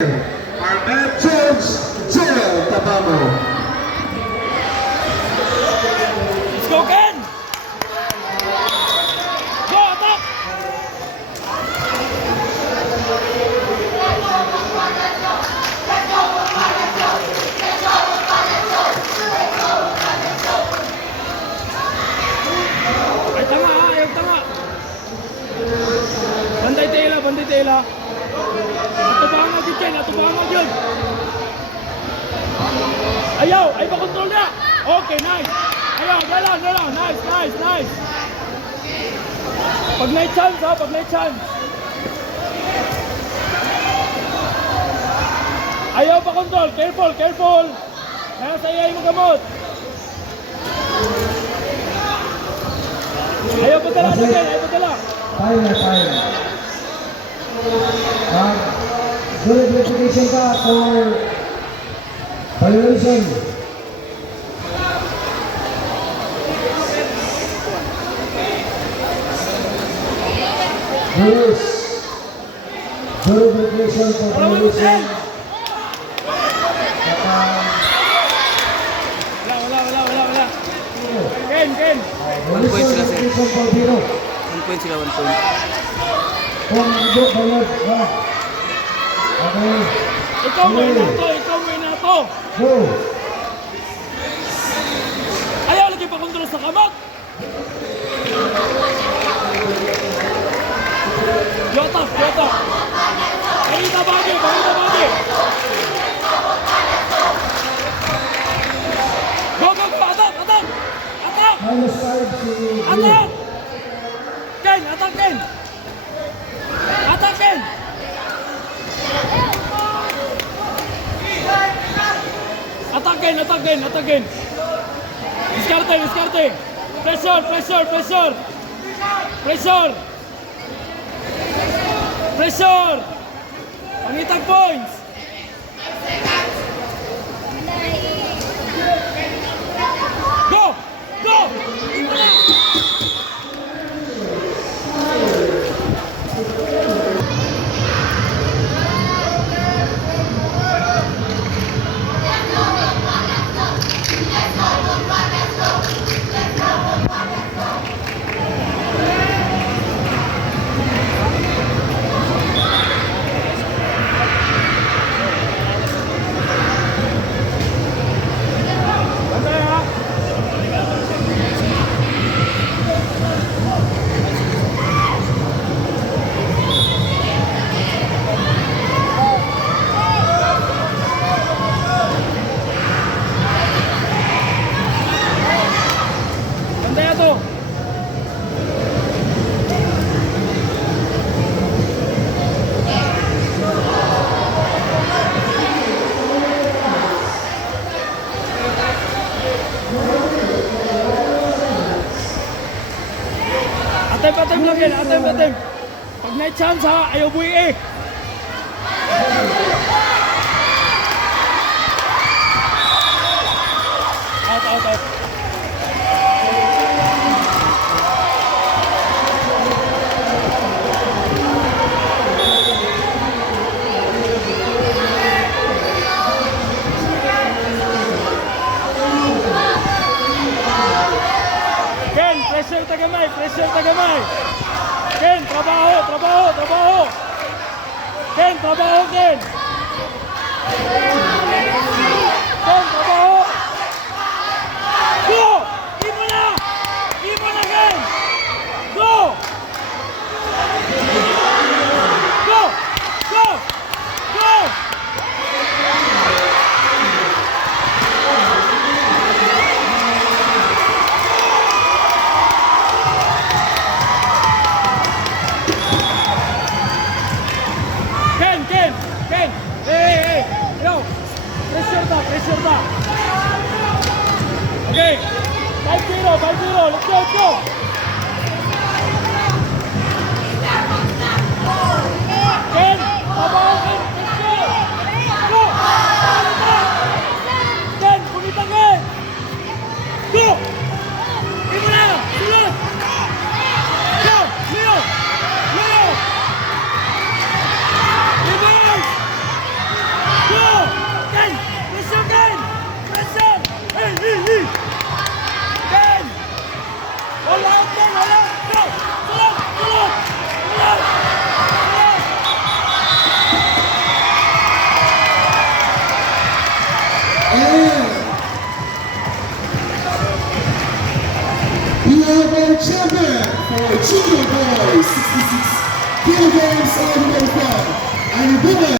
Our man James Joel Tabamo. Let's go, Ken! Go, attack! Ay, tanga ha, ayaw tanga. Banday tela. Atubahan na din, Ken, atubahan na din. Ayaw, ay makontrol na. Okay, nice. Ayaw, galang. Nice. Pag may chance ha, pag may chance. Ayaw pa control, careful. Nasa iyay mo gamot. Ayaw padala na kayo, ayaw padala. Time. Good reputation ka for violation. Bruce. Good reputation for violation. Wala. Ken. 1 point sila, sir. For zero. 1 point sila, 1 point. Kung hindi bayad, ha? Okay. Ikaw mo na to. Go. Ayaw lagi pa kontrol sa kamot. Yota. Balita bagi. Go, attack. Minus 5 to Attack! Ken, attack Ken! Attack Ken! Diskarte! Pressure! Pangitag points! Go! Bantay ha! Bantay to! Atem lang yan, atem. Pag may chance ha, ayaw buwi eh. Out. Ken, pressure tagamay. Ken, trabaho. Ken, trabaho. Ken, trabaho. Go! Imo na, Ken! Go! Ken! Hey! Yo! Pressure ba? Okay! 5-0! Let's go! Ken! Trabaho, Ken! Go! Ken! Punitan, Ken! Go! Imo na! Sulod! Go! Leo! PLO champion for junior boys, 66 kilograms of weight. And the women